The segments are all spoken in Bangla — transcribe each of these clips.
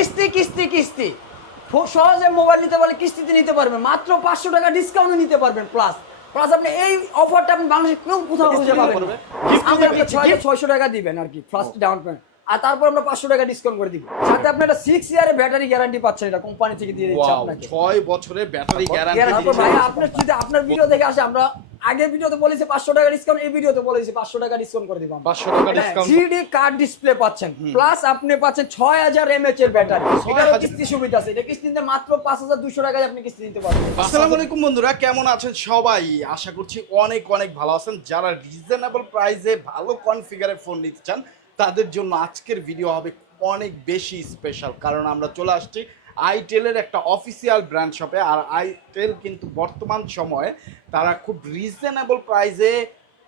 কিস্তি কিস্তি কিস্তি। সহজে মোবাইল নিতে পারলে কিস্তিতে নিতে পারবেন। মাত্র পাঁচশো টাকা ডিসকাউন্টে নিতে পারবেন প্লাস প্লাস আপনি এই অফারটা আপনি বাংলাদেশে কেউ কোথাও খুঁজে পাবেন। আমরা ছয় ছয়শো টাকা দিবেন আর কি ফার্স্ট ডাউন পেমেন্ট আর তারপর আমরা পাঁচশো টাকা ডিসকাউন্ট করে দিব। সাথে আপনি একটা সিক্স ইয়ারের ব্যাটারি গ্যারান্টি পাচ্ছেন এটা কোম্পানি থেকে দিয়ে দিচ্ছে আপনাকে। ছয় বছরের ব্যাটারি গ্যারান্টি ভাই আপনার যদি আপনার ভিডিও দেখে আসে আমরা আগের ভিডিওতে বলেছি পাঁচশো টাকা ডিসকাউন্ট এই ভিডিওতে বলেছি পাঁচশো টাকা ডিসকাউন্ট করে দিব পাঁচশো টাকা ডিসকাউন্ট জিডি কার্ড ডিসপ্লে পাচ্ছেন। প্লাস আপনি পাচ্ছেন ছয় হাজার এমএচ এর ব্যাটারি এটা কিস্তি সুবিধা আছে। এটা কিস্তিতে মাত্র পাঁচ হাজার দুশো টাকায় আপনি কিস্তি দিতে পারবেন। আসসালামু আলাইকুম বন্ধুরা কেমন আছেন সবাই? আশা করছি অনেক অনেক ভালো আছেন। যারা রিজনেবল প্রাইসে ভালো কনফিগারে ফোন নিতে চান তাদের জন্য আজকের ভিডিও হবে অনেক বেশি স্পেশাল কারণ আমরা চলে আসছি আইটেলের একটা অফিসিয়াল ব্র্যান্ড শপে, আর আইটেল কিন্তু বর্তমান সময়ে তারা খুব রিজনেবল প্রাইসে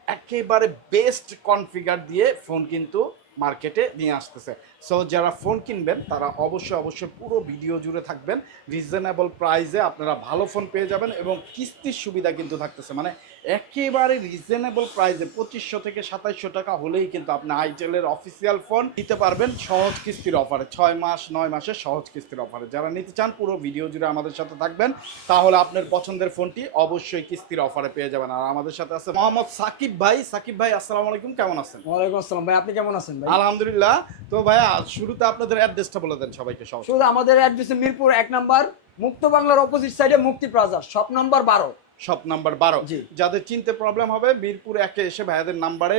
একেবারে বেস্ট কনফিগার দিয়ে ফোন কিন্তু মার্কেটে নিয়ে আসতেছে। সো যারা ফোন কিনবেন তারা অবশ্যই অবশ্যই পুরো ভিডিও জুড়ে থাকবেন। রিজনেবল প্রাইসে আপনারা ভালো ফোন পেয়ে যাবেন এবং কিস্তির সুবিধা কিন্তু থাকতেছে। মানে একেবারে রিজনেবল প্রাইসে পঁচিশশো থেকে সাতাইশশো টাকা হলেই কিন্তু আপনি আইটেলের অফিসিয়াল ফোন নিতে পারবেন সহজ কিস্তির অফারে ছয় মাস নয় মাসের সহজ কিস্তির অফারে যারা নিতে চান পুরো ভিডিও জুড়ে আমাদের সাথে থাকবেন। তাহলে আপনার পছন্দের ফোনটি অবশ্যই কিস্তির অফারে পেয়ে যাবেন। আর আমাদের সাথে আছে মোহাম্মদ সাকিব ভাই। সাকিব ভাই আসসালামু আলাইকুম। কেমন আছেন? ওয়ালাইকুম আসসালাম ভাই আপনি কেমন আছেন ভাই? আলহামদুলিল্লাহ। তো ভাইয়া শুরুতে আপনাদের অ্যাড্রেসটা বলে দেন সবাইকে শুধু আমাদের অ্যাড্রেস মিরপুর এক নাম্বার মুক্ত বাংলার অপোজিট সাইডে মুক্তি প্লাজা শপ নাম্বার বারো। শপ নাম্বার বারো। যাদের চিনতে প্রবলেম হবে মিরপুর একে এসে ভাইয়াদের নাম্বারে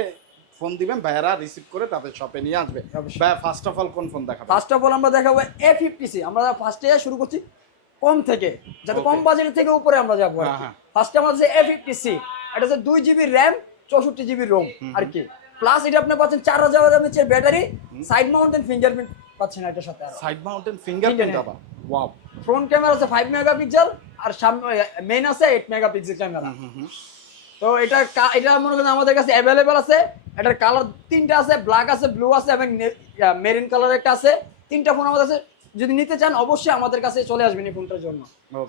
ফোন দিবেন ভাইয়ারা রিসিভ করে তাদের শপে নিয়ে আসবে। ভাইয়া ফার্স্ট অফ অল কোন ফোন দেখাবেন? ফার্স্ট অফ অল আমরা দেখাবো এ ফিফটি সি আমরা ফার্স্টে শুরু করছি কম থেকে যাতে কম বাজেটের থেকে উপরে আমরা যাব হ্যাঁ, হ্যাঁ। ফার্স্টে আমাদের এ ফিফটি সি এটা হচ্ছে দুই জিবি র্যাম চৌষট্টি জিবি রোম আর কি। প্লাস এটা আপনি পাচ্ছেন চার হাজার এমএচের ব্যাটারি সাইড মাউন্টেন ফিঙ্গারপ্রিন্ট পাচ্ছেন এটার সাথে সাইড মাউন্টেন ফিঙ্গারপ্রিন্ট আবার। ওয়াও ফ্রন্ট ক্যামেরা আছে ফাইভ মেগাপিক্সেল আর সামনে মেইন আছে এইট মেগাপিক্সেল ক্যামেরা তো এটা এটা মনে করেন আমাদের কাছে অ্যাভেলেবেল আছে। এটার কালার তিনটা আছে ব্ল্যাক আছে ব্লু আছে এবং মেরিন কালার একটা আছে। তিনটা ফোন আমাদের আছে যদি নিতে চান অবশ্যই আমাদের কাছে চলে আসবেন এই ফোনটার জন্য।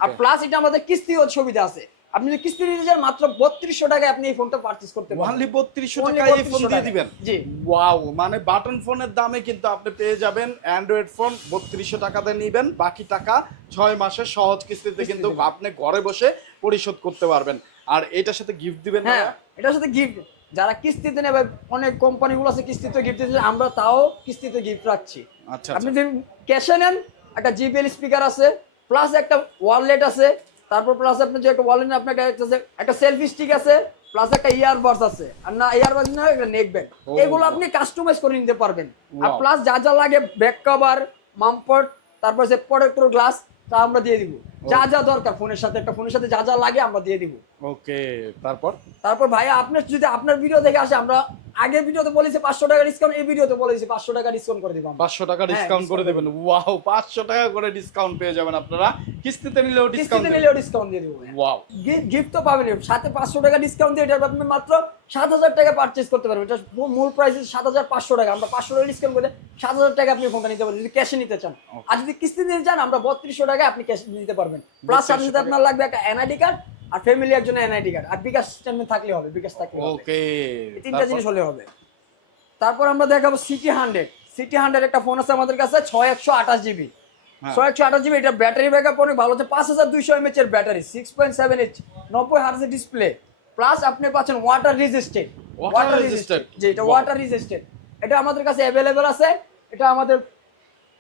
আর প্লাস এটা আমাদের কিস্তিও সুবিধা আছে। আপনি যদি কিস্তি নিতে চান মাত্র বত্রিশশো টাকায় আপনি এই ফোনটা পারচেজ করতে পারবেন। ওয়ানলি বত্রিশশো টাকায় এই ফোন দিয়ে দিবেন? জি। ওয়াও মানে বাটন ফোনের দামে কিন্তু আপনি পেয়ে যাবেন অ্যান্ড্রয়েড ফোন বত্রিশশো টাকাতে নিবেন বাকি টাকা ছয় মাসের সহজ কিস্তিতে কিন্তু আপনি ঘরে বসে পরিশোধ করতে পারবেন। আর এটার সাথে গিফট দিবেন হ্যাঁ এটার সাথে গিফট যারা কিস্তিতে নেবে অনেক কোম্পানিগুলো আছে কিস্তিতে গিফট দিচ্ছে আমরা তাও কিস্তিতে গিফট রাখছি। আচ্ছা আপনি যদি ক্যাশে নেন একটা জিপিএল স্পিকার আছে প্লাস একটা ওয়ালেট আছে তারপর প্লাস আপনি যে একটা ওয়ালেট একটা- সেলফি স্টিক আছে প্লাস একটা ইয়ারবাডস আছে। আর না ইয়ারবাডস না একটা নেক Oh. এগুলো আপনি কাস্টমাইজ করে নিতে পারবেন। আর প্লাস যা যা লাগে ব্যাক কভার মামপট তারপর যে প্রোটেক্টর গ্লাস তা আমরা দিয়ে দিব। যা যা দরকার ফোনের সাথে একটা ফোনের সাথে যা যা লাগে আমরা দিয়ে দিব। ওকে তারপর? তারপর ভাইয়া আপনার যদি আপনার ভিডিও দেখে আসে আমরা আগের ভিডিওতে বলেছি পাঁচশো টাকা ডিসকাউন্ট এই ভিডিওতে বলেছি পাঁচশো টাকা ডিসকাউন্ট করে দিব আমরা। পাঁচশো টাকা হ্যাঁ, ডিসকাউন্ট করে দেবেন। ওয়াও পাঁচশো টাকা করে ডিসকাউন্ট পেয়ে যাবেন আপনারা। কিস্তিতে নিলেও ডিসকাউন্ট কিস্তিতে নিলেও ডিসকাউন্ট দিয়ে দিব ওয়াও গিফট তো পাবেন সাথে পাঁচশো টাকা ডিসকাউন্ট দিয়ে এটার আপনি মাত্র সাত হাজার টাকা পারচেজ করতে পারবেন। এটা মূল প্রাইস সাত হাজার পাঁচশো টাকা। আমরা পাঁচশো টাকা ডিসকাউন্ট করে সাত হাজার টাকা আপনি ফোনটা নিতে পারবেন যদি ক্যাশে নিতে চান। আর যদি কিস্তি নিতে চান আমরা বত্রিশশো টাকা আপনি ক্যাশ নিতে পারবেন। প্লাস সাথে 3200 সাথে আপনার লাগবে একটা এনআইডি কার্ড আর ফ্যামিলি একজন এনআইডি কার্ড আর বিকাশ স্টেটমেন্ট থাকলে হবে বিকাশ থাকলে ওকে তিনটা জিনিস হলে হবে। তারপর আমরা দেখাবো সিটি হান্ড্রেড সিটি হান্ড্রেড একটা ফোন আছে আমাদের কাছে ছয় একশো আঠাশ জিবি হ্যাঁ। ছয় একশো আঠাশ জিবি এটা ব্যাটারি ব্যাকআপ অনেক ভালো হচ্ছে পাঁচ হাজার দুইশো এমএচ এর battery six point seven inch নব্বই হার্জের ডিসপ্লে প্লাস আপনি পাচ্ছেন ওয়াটার রেজিস্টেড ওয়াটার resistant? জি এটা ওয়াটার রেজিস্টেড এটা আমাদের কাছে অ্যাভেলেবেল আছে। এটা আমাদের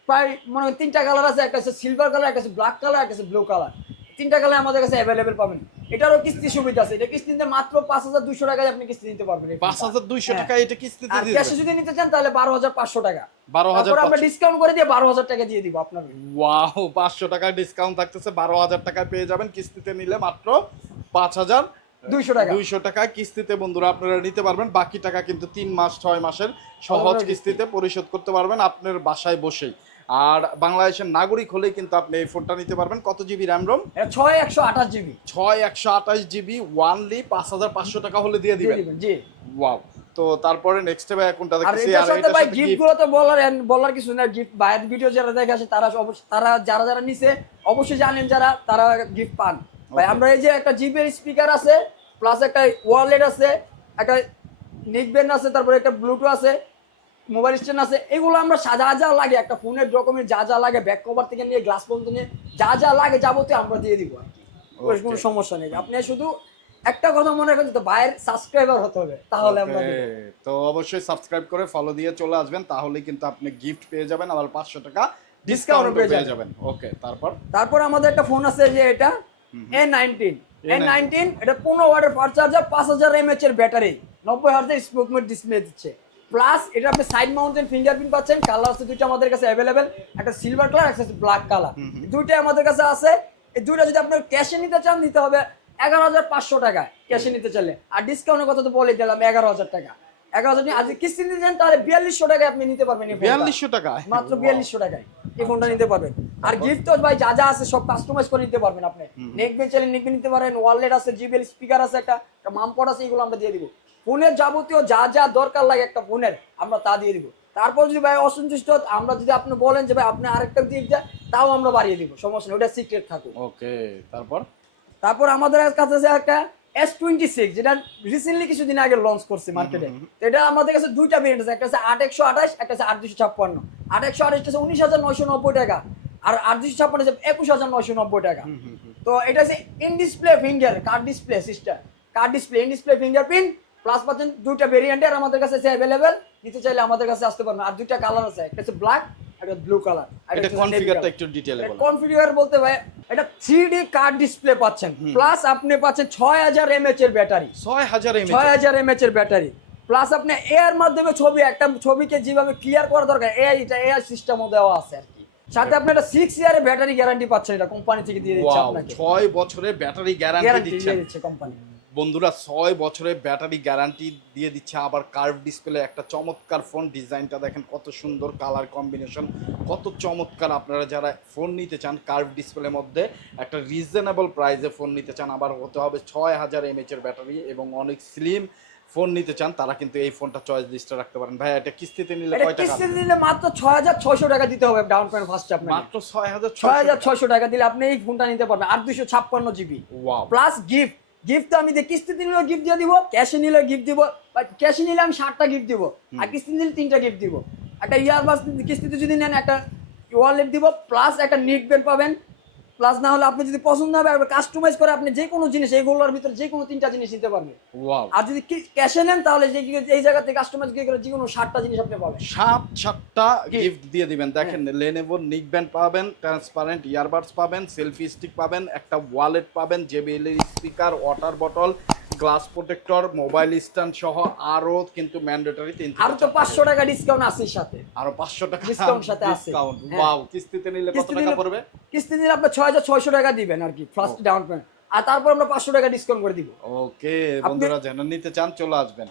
প্রায় মনে হয় তিনটা কালার আছে একটা আছে সিলভার কালার একটা আছে ব্ল্যাক কালার একটা আছে ব্লু কালার তিনটা কালার আমাদের কাছে অ্যাভেলেবেল পাবেন। এটারও কিস্তি সুবিধা আছে। এটা কিস্তিতে মাত্র পাঁচ হাজার দুইশো টাকায় আপনি কিস্তি দিতে পারবেন। পাঁচ হাজার দুইশো হ্যাঁ। টাকা এটা কিস্তিতে আর ক্যাশে যদি নিতে চান তাহলে বারো হাজার পাঁচশো টাকা। 12,500 তারপর আমরা ডিসকাউন্ট করে দিয়ে বারো হাজার টাকা দিয়ে দিব আপনার ওয়াও পাঁচশো টাকা ডিসকাউন্ট থাকতেছে। বারো হাজার টাকায় পেয়ে যাবেন কিস্তিতে নিলে মাত্র পাঁচ হাজার দুইশো টাকা দুইশো টাকা কিস্তিতে বন্ধুরা আপনারা নিতে পারবেন। বাকি টাকা কিন্তু তিন মাস ছয় মাসের সহজ সহজ কিস্তিতে পরিশোধ করতে পারবেন আপনার বাসায় বসেই। আর বাংলাদেশের নাগরিক হলে কিন্তু আপনি এই ফোনটা নিতে পারবেন। কত জিবি র্যাম রোম ছয় একশো আঠাশ জিবি ছয় একশো আঠাশ জিবি ওয়ানলি পাঁচ হাজার পাঁচশো টাকা হলে দিয়ে দিবেন। জি। ওয়াও তো তারপরে নেক্সট ভাই কোনটা দেখতেছি আর সাথে ভাই গিফটগুলো তো বলার বলার কিছু না গিফট বাইরের ভিডিও যারা দেখে আসে তারা অবশ্য- তারা যারা যারা নিছে অবশ্যই জানেন যারা তারা গিফট পান। ভাই আমরা এই যে একটা জিপের স্পিকার আছে প্লাস একটা ওয়ালেট আছে একটা নিকবেন আছে তারপরে একটা ব্লুটুথ আছে মোবাইল স্ট্যান্ড আছে এগুলো আমরা যা যা লাগে একটা ফোনের ডকুমেন্ট যা যা লাগে ব্যাক কভার থেকে নিয়ে গ্লাস পর্যন্ত নিয়ে যা যা লাগে যাবতীয় আমরা দিয়ে দিব আর কি। কোনো সমস্যা নেই। আপনি শুধু একটা কথা মনে রাখবেন যে বাইরের সাবস্ক্রাইবার হতে হবে তাহলে আমরা তো অবশ্যই সাবস্ক্রাইব করে ফলো দিয়ে চলে আসবেন তাহলে কিন্তু আপনি গিফট পেয়ে যাবেন আবার পাঁচশো টাকা ডিসকাউন্ট পেয়ে যাবেন। ওকে তারপর? তারপর আমাদের একটা ফোন আছে যে এটা এ নাইনটিন এ নাইনটিন এটা পনেরো ওয়াটের ফাস্ট চার্জার পাঁচ হাজার এমএচ এর ব্যাটারি নব্বই হাজার স্পোকমেট ডিসপ্লে দিচ্ছে। প্লাস এটা আপনি সাইড মাউন্টেন ফিঙ্গারপ্রিন্ট পাচ্ছেন কালার আছে দুইটা আমাদের কাছে অ্যাভেলেবেল একটা সিলভার কালার একটা ব্ল্যাক কালার দুইটাই আমাদের কাছে আছে। এই দুইটা যদি আপনার ক্যাশে নিতে চান নিতে হবে এগারো হাজার পাঁচশো টাকা ক্যাশে নিতে চাইলে। আর ডিসকাউন্টের কথা তো বলে দিলাম এগারো হাজার টাকা। এগারো হাজার আজ কিস্তি নিতে চান তাহলে বিয়াল্লিশশো টাকায় আপনি নিতে পারবেন বিয়াল্লিশশো টাকা মাত্র বিয়াল্লিশশো টাকায় এই ফোনটা নিতে পারবেন। আর গিফট তো ভাই যা যা আছে সব কাস্টমাইজ করে নিতে পারবেন আপনি। নেক বেঞ্চ চাইলে নেক নিতে পারেন ওয়ালেট আছে জিবিএল স্পিকার আছে একটা একটা মামপট আছে এগুলো আমরা দিয়ে দিব। ফোনের যাবতীয় যা যা দরকার লাগে একটা ফোনের আমরা তা দিয়ে দিব। তারপর যদি ভাই অসন্তুষ্ট আমরা যদি আপনি বলেন যে ভাই আপনি আরেকটা দিয়ে দেন তাও আমরা বাড়িয়ে দিব সমস্যা নেই ওটা সিক্রেট থাকুক। ওকে তারপর? তারপর আমাদের কাছে একটা এস টোয়েন্টি সিক্স যেটা রিসেন্টলি কিছুদিন আগে লঞ্চ করছে মার্কেটে এটা আমাদের কাছে দুইটা ভেরিয়েন্ট আছে একটা আছে আট একশো আঠাশ একটা আছে আট দুশো ছাপ্পান্ন। আট একশো আঠাশটা আছে উনিশ হাজার নয়শো নব্বই টাকা আর আট দুশো ছাপ্পান্ন আছে একুশ হাজার নয়শো নব্বই টাকা। তো এটা আছে in display finger curved display system curved display in display fingerprint plus পাচ্ছেন দুইটা ভেরিয়েন্টের আমাদের কাছে আছে অ্যাভেলেবেল নিতে চাইলে আমাদের কাছে আসতে পারবেন। আর দুইটা কালার আছে একটা হচ্ছে ব্ল্যাক একটা ব্লু কালার এটা কনফিগারটা একটু ডিটেইলে কনফিগার বলতে ভাই এটা থ্রি ডি কার্ড ডিসপ্লে পাচ্ছেন। প্লাস আপনি পাচ্ছেন ছয় হাজার এমএচ এর ব্যাটারি ছয় হাজার এমএচ ছয় হাজার এমএচ এর ব্যাটারি প্লাস আপনি মাধ্যমে ছবি একটা ছবিকে যেভাবে ক্লিয়ার করা দরকার এআই এটা এআই সিস্টেমও দেওয়া আছে আর কি। সাথে আপনি একটা সিক্স ইয়ারের ব্যাটারি গ্যারান্টি পাচ্ছেন এটা কোম্পানি থেকে দিয়ে দিচ্ছে আপনাকে। ছয় বছরের ব্যাটারি গ্যারান্টি দিচ্ছে কোম্পানি বন্ধুরা ছয় বছরের ব্যাটারি গ্যারান্টি দিয়ে দিচ্ছে আবার কার্ভ ডিসপ্লে একটা চমৎকার ফোন ডিজাইনটা দেখেন কত সুন্দর কালার কম্বিনেশন কত চমৎকার আপনারা যারা ফোন নিতে চান কার্ভ ডিসপ্লের মধ্যে একটা রিজনেবল প্রাইসে ফোন নিতে চান আবার হতে হবে ছয় হাজার এমএচ এর ব্যাটারি এবং অনেক স্লিম ফোন নিতে চান তারা কিন্তু এই ফোনটা চয়েস লিস্টে রাখতে পারেন। ভাই এটা কিস্তিতে নিলে কয় টাকা? কিস্তি দিলে মাত্র ছয় হাজার ছয়শো টাকা দিতে হবে ডাউন পেমেন্ট ফার্স্ট আপনি মাত্র ছয় হাজার ছয় হাজার ছয়শো টাকা। দিলে আপনি এই ফোনটা নিতে পারবেন আর দুশো ছাপ্পান্ন GB wow plus gift gift আমি দিয়ে কিস্তিতে নিলে গিফট দিয়ে দিব ক্যাশে নিলে গিফট দিব বা ক্যাশে নিলে আমি সাতটা গিফট দিব আর কিস্তি নিলে তিনটা গিফট দিব। একটা ইয়ারবাস কিস্তিতে যদি নেন একটা ওয়ালেট দিব প্লাস একটা নিট ব্যান্ড পাবেন প্লাস না হলে আপনি যদি পছন্দ হবে কাস্টমাইজ করে আপনি যে কোনো জিনিস এইগুলোর ভিতরে যে কোনো তিনটা জিনিস নিতে পারবেন। ওয়াও আর যদি ক্যাশে নেন তাহলে যে এই জায়গা থেকে কাস্টমাইজ করে যে কোনো ষাটটা জিনিস আপনি পাবেন। সাত সাতটা গিফট দিয়ে দিবেন। দেখেন লেনেভো নিক ব্যান্ড পাবেন ট্রান্সপারেন্ট ইয়ারবাডস পাবেন সেলফি স্টিক পাবেন একটা ওয়ালেট পাবেন JBL speaker water bottle glass protector mobile stand সহ আরও কিন্তু ম্যান্ডেটরি তিন আর তো চারটা পাঁচশো টাকা ডিসকাউন্ট আছে সাথে। আরও পাঁচশো টাকা ডিসকাউন্ট সাথে আছে। ডিসকাউন্ট হ্যাঁ। ওয়াও কিস্তিতে নিলে কত টাকা পড়বে? কিস্তি নিলে হাজার ছয়শো টাকা দিবেন আর কি ফার্স্ট ডাউন পেমেন্ট আর তারপর আমরা পাঁচশো টাকা ডিসকাউন্ট করে দিব। ওকে বন্ধুরা জানার নিতে চান চলে আসবেন।